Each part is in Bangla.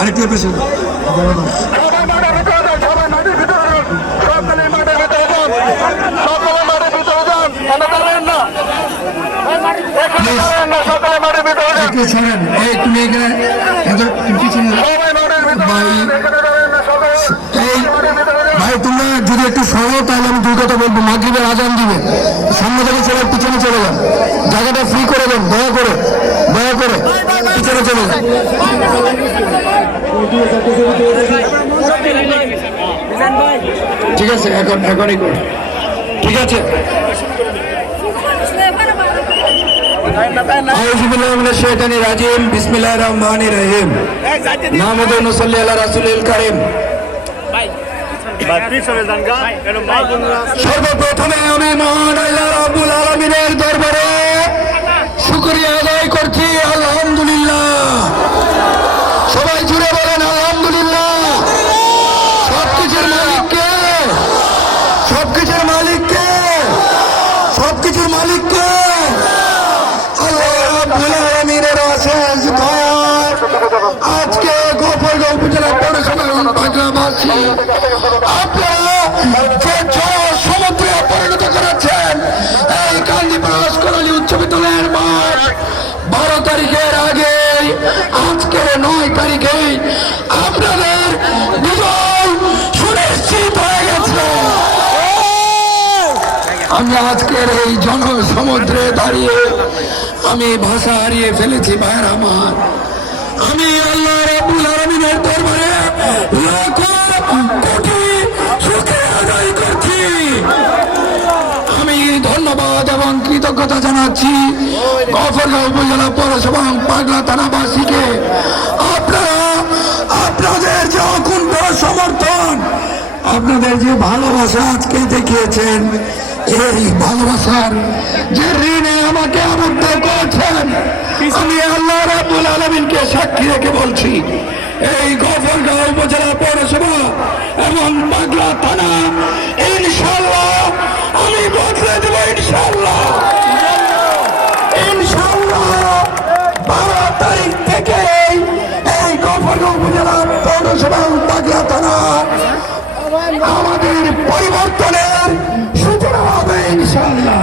আরেকটু পেশে তুমি ভাই তোমরা যদি একটু সরো তাহলে আমি দুই কথা বলবো। মাগরিবের আজান দিবে, সামনে থেকে চলে পিছনে চলে যান, জায়গাটা ফ্রি করে দেন, দয়া করে পিছনে চলে যান। ঠিক আছে, এখনই করো। ঠিক আছে, রাজিম বিসমিল্লাহির রহমানির রহিম নাহমাদুহু ওয়া নুসাল্লি আলা রাসূলিল কারীম। সর্বপ্রথমে আমি মহান আল্লাহ রাব্বুল আলামিনের দরবারে শুকরিয়া আদায় করছি। আলহামদুলিল্লাহ, সবাই জুড়ে বলেন আলহামদুলিল্লাহ। সবকিছুর মালিককে, সবকিছুর মালিককে, সবকিছুর মালিককে আল্লাহ রাব্বুল আলামিনের অশেষ দয়া। আজকে গোপালগঞ্জ উপজেলা পৌরসভা বাগলাবাসী আপনারা যে সমুদ্রে পরিণত করেছেন এই কান্দিপাড়া কোরালী উচ্চ বিদ্যালয়ের মাঠ 12 তারিখের আগে আজকে 9 তারিখে আপনাদের বিজয় সুনিশ্চিত হয়ে গেছে। আমি আজকের এই জনসমুদ্রে দাঁড়িয়ে আমি ভাষা হারিয়ে ফেলেছি ভাইয়ের আমার। আমি আল্লাহ রাব্বুল আলামিনের দরবারে লাখ কোটি শুকরিয়া আদায় করছি। আমি ধন্যবাদ এবং কৃতজ্ঞতা জানাচ্ছি গফরগাঁও উপজেলা পৌরসভা পাগলা থানাবাসীকে। আপনারা আপনাদের যে অকুণ্ঠ সমর্থন, আপনাদের যে ভালোবাসা আজকে দেখিয়েছেন, এই ভালোবাসার যে ঋণে আমাকে আবদ্ধ করেছেন, আমি আল্লাহ রাব্বুল আলামিনকে সাক্ষী রেখে বলছি এই গফরগাঁও উপজেলা পৌরসভা এবং পাগলা থানা ইনশাআল্লাহ আমি বদলে দেব। ইনশাআল্লাহ, ইনশাআল্লাহ 12 তারিখ থেকে এই গফরগাঁও উপজেলা পৌরসভা পাগলা থানা আমাদের পরিবর্তনের সূচনা হবে ইনশাআল্লাহ।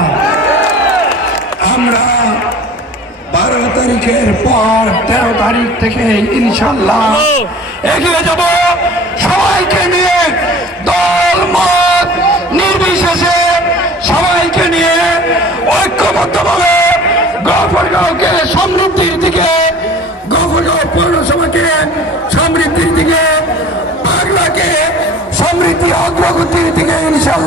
আমরা 12 তারিখের পর 13 তারিখ থেকে ইনশাআল্লাহ এগিয়ে যাব। সবাইকে নিয়ে, দল মত নির্বিশেষে সবাইকে নিয়ে ঐক্যবদ্ধভাবে গফরগাঁওকে সমৃদ্ধির দিকে, গফরগাঁও পৌরসভাকে সমৃদ্ধির দিকে, পাগলাকে সমৃদ্ধি অগ্রগতির দিকে ইনশাআল্লাহ